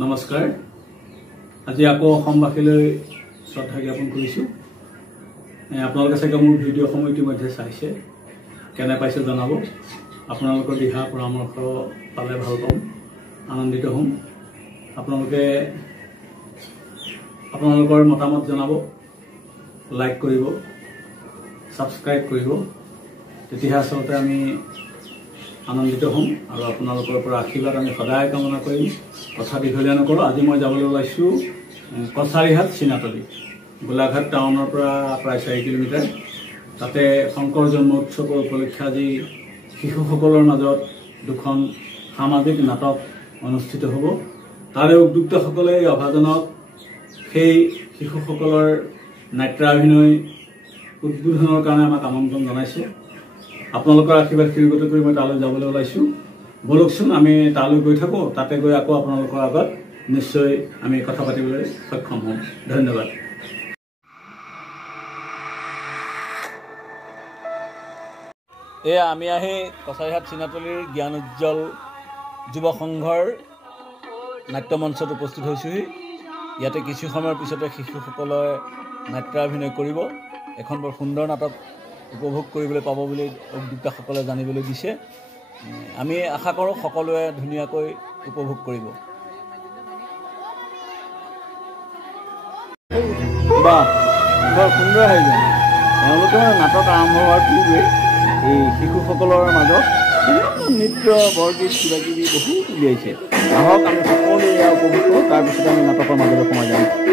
নমস্কাৰ আজি আকৌ অসমবাসীলৈ শ্ৰদ্ধা জ্ঞাপন কৰিছোঁ আপোনালোকে চাগে মোৰ ভিডিঅ' সমূহ ইতিমধ্যে চাইছে কেনে পাইছে জনাব আপোনালোকৰ দিহা পৰামৰ্শ পালে ভাল পাম আনন্দিত হ'ম আপোনালোকে আপোনালোকৰ মতামত জনাব লাইক কৰিব সাবস্ক্ৰাইব কৰিব তেতিয়াহে আচলতে আমি আনন্দিত হ'ম আৰু আপোনালোকৰ পৰা আশীৰ্বাদ আমি সদায় কামনা কৰিম কথা দীঘলীয়া নকৰোঁ আজি মই যাবলৈ ওলাইছোঁ কছাৰীহাট চিনাতলি গোলাঘাট টাউনৰ পৰা প্ৰায় 4 কিলোমিটাৰ তাতে শংকৰ জন্ম উৎসৱৰ উপলক্ষে আজি শিশুসকলৰ মাজত দুখন সামাজিক নাটক অনুষ্ঠিত হ'ব তাৰে উদ্যোক্তাসকলে অভাজনক সেই শিশুসকলৰ নাট্যাভিনয় উদ্বোধনৰ কাৰণে আমাক আমন্ত্ৰণ জনাইছে আপোনালোকৰ আশীৰ্বাদ শিৰগত কৰি মই তালৈ যাবলৈ ওলাইছোঁ বলকচোন আমি তালৈ গৈ থাকোঁ তাতে গৈ আকৌ আপোনালোকৰ আগত নিশ্চয় আমি কথা পাতিবলৈ সক্ষম হ'ম ধন্যবাদ এয়া আমি আহি কছাৰীহাট চিনাতলিৰ জ্ঞান উজ্জ্বল যুৱ সংঘৰ নাট্যমঞ্চত উপস্থিত হৈছোহি ইয়াতে কিছু সময়ৰ পিছতে শিশুসকলে নাট্যাভিনয় কৰিব এখন বৰ সুন্দৰ নাটক উপভোগ কৰিবলৈ পাব বুলি উদ্যোক্তাসকলে জানিবলৈ দিছে আমি আশা কৰোঁ সকলোৱে ধুনীয়াকৈ উপভোগ কৰিব বাহ বৰ সুন্দৰ আয়োজন তেওঁলোকে নাটক আৰম্ভ হোৱাৰ পূৰ্বে এই শিশুসকলৰ মাজত নৃত্য বৰগীত কিবা কিবি বহুত উলিয়াইছে আহক আমি সকলোৱে এয়া উপভোগ কৰোঁ তাৰপিছত আমি নাটকৰ মাজলৈ সোমাই যাম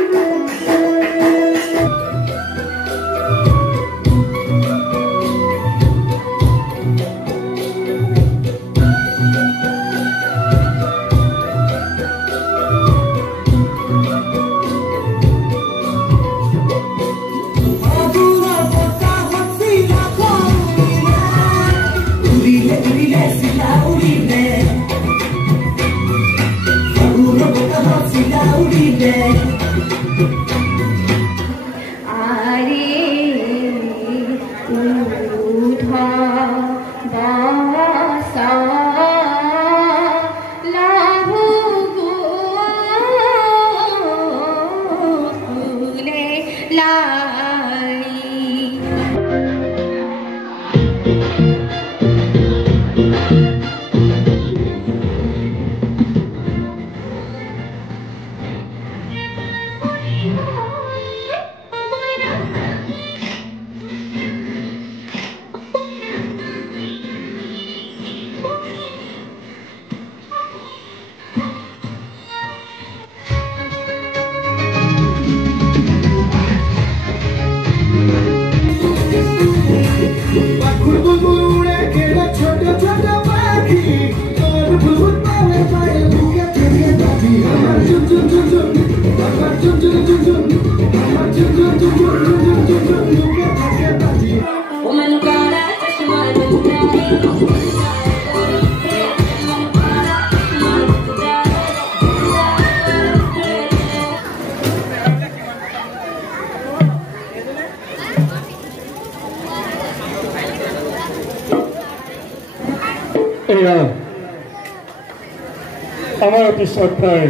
আমাৰ অতি শ্ৰদ্ধাৰ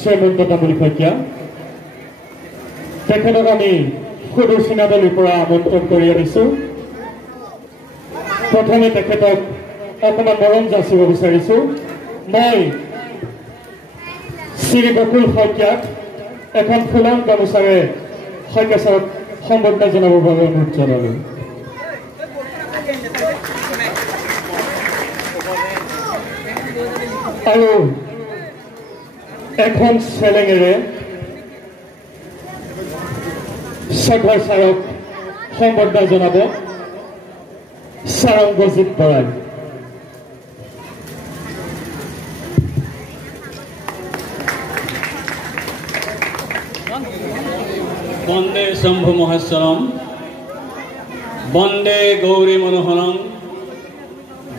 শ্ৰীমন্ত তামুলী শইকীয়া তেখেতক আমি সুদূৰ চিনাতলিৰ পৰা আমন্ত্ৰণ কৰি আনিছোঁ প্ৰথমে তেখেতক অকণমান মৰম যাচিব বিচাৰিছোঁ মই শ্ৰী বকুল শইকীয়াক এখন ফুলন গামোচাৰে শইকীয়া ছাৰক সম্বৰ্ধনা জনাবৰ বাবে অনুৰোধ জনালোঁ আৰু এখন চেলেঙেৰে শ্ৰদ্ধাৰ ছাৰক সম্বৰ্ধনা জনাব সাৰংগজিৎ বৰাই বন্দে শম্ভু মহেশ্বৰম বন্দে গৌৰী মনোহৰম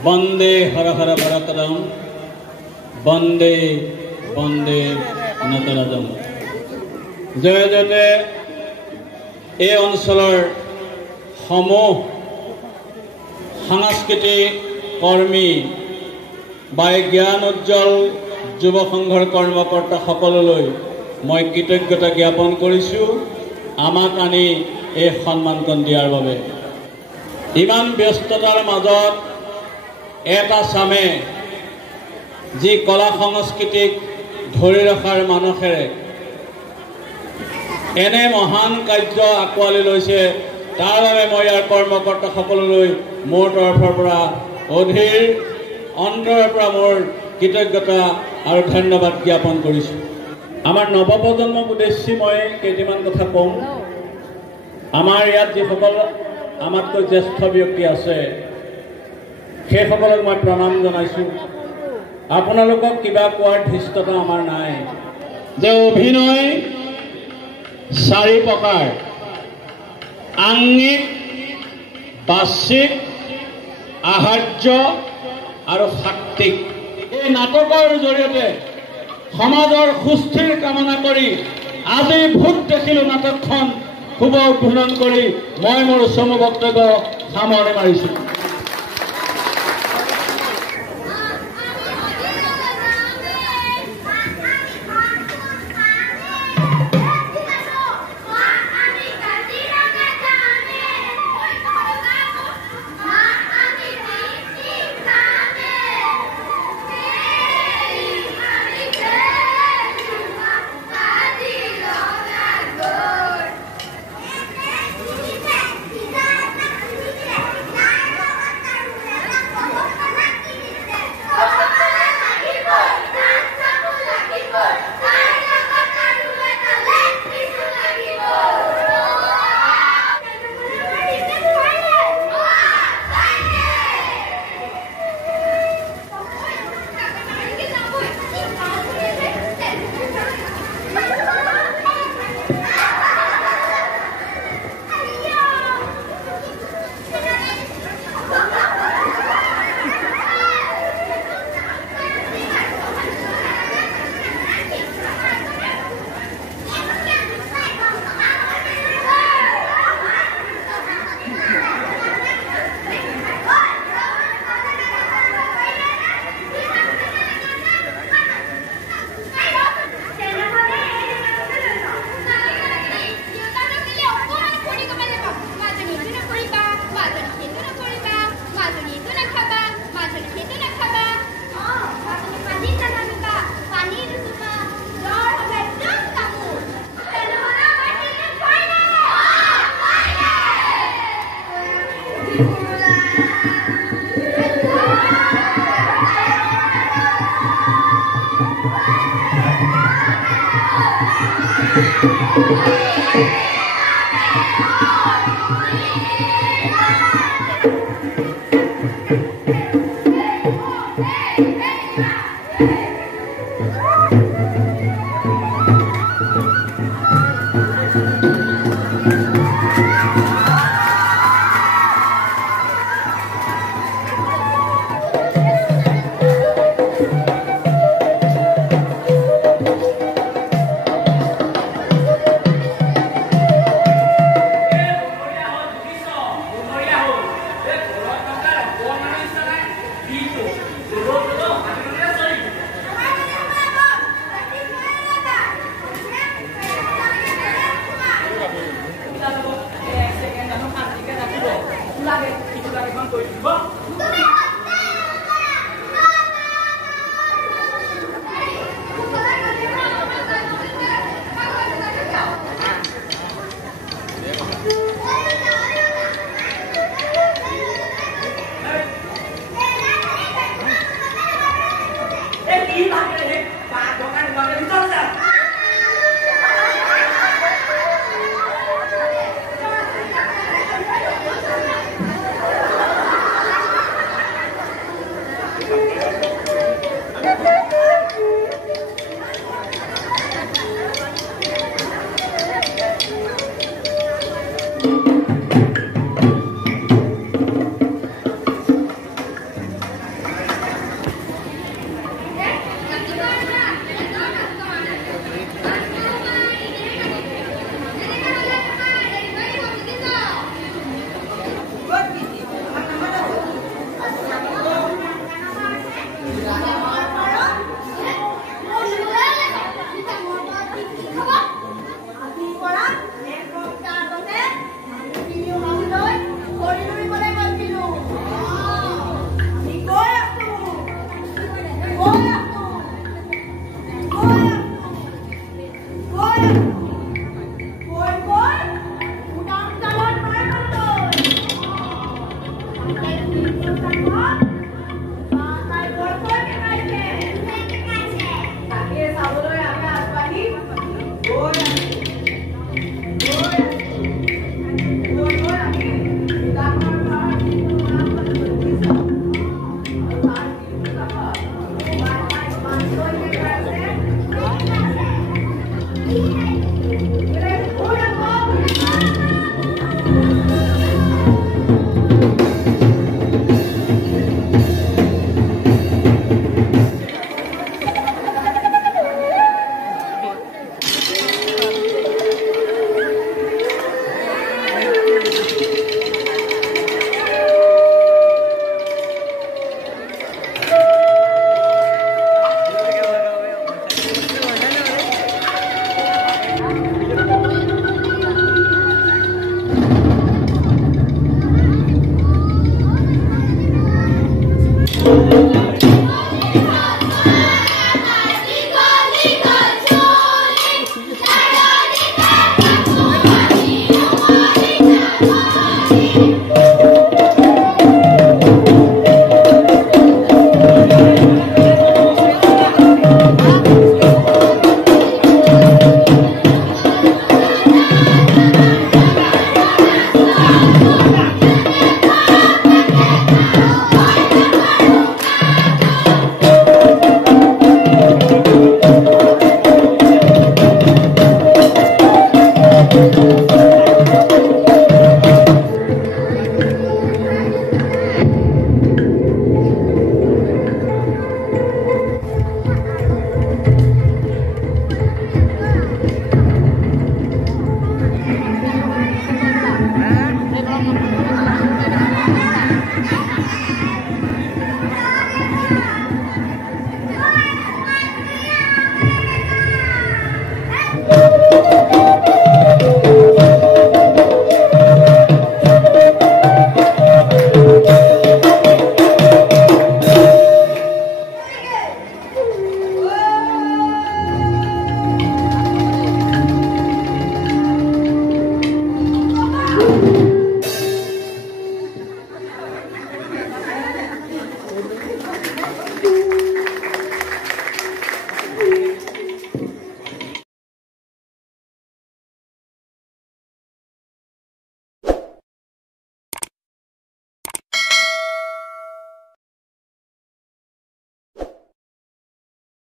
বন্দে হৰ হৰ ভৰতৰম বন্দে বন্দে নটৰাজম জয় জয়তে এই অঞ্চলৰ সমূহ সাংস্কৃতিক কৰ্মী বা জ্ঞান উজ্জ্বল যুৱ সংঘৰ কৰ্মকৰ্তা সকললৈ মই কৃতজ্ঞতা জ্ঞাপন কৰিছোঁ আমাক আনি এই সন্মানকণ দিয়াৰ বাবে। ইমান ব্যস্ততাৰ মাজত এটা চামে যি কলা সংস্কৃতিক ধৰি ৰখাৰ মানসেৰে এনে মহান কাৰ্য আঁকোৱালি লৈছে, তাৰ বাবে মই ইয়াৰ কৰ্মকৰ্তাসকললৈ মোৰ তৰফৰ পৰা অধীৰ অন্তৰৰ পৰা মোৰ কৃতজ্ঞতা আৰু ধন্যবাদ জ্ঞাপন কৰিছোঁ। আমাৰ নৱপ্ৰজন্মক উদ্দেশ্যি মই কেইটামান কথা কওঁ। আমাৰ ইয়াত যিসকল আমাতকৈ জ্যেষ্ঠ ব্যক্তি আছে সেইসকলক মই প্ৰণাম জনাইছোঁ। আপোনালোকক কিবা কোৱাৰ ধৃষ্টতা আমাৰ নাই যে অভিনয় 4 প্ৰকাৰ: আংগিক, বাচিক, আহাৰ্য আৰু সাত্বিক। এই নাটকৰ জৰিয়তে সমাজৰ সুস্থিৰ কামনা কৰি আজি ভূত দেখিলোঁ নাটকখন শুভ উদ্বোধন কৰি মই মোৰ চমু বক্তব্য সামৰণি মাৰিছোঁ।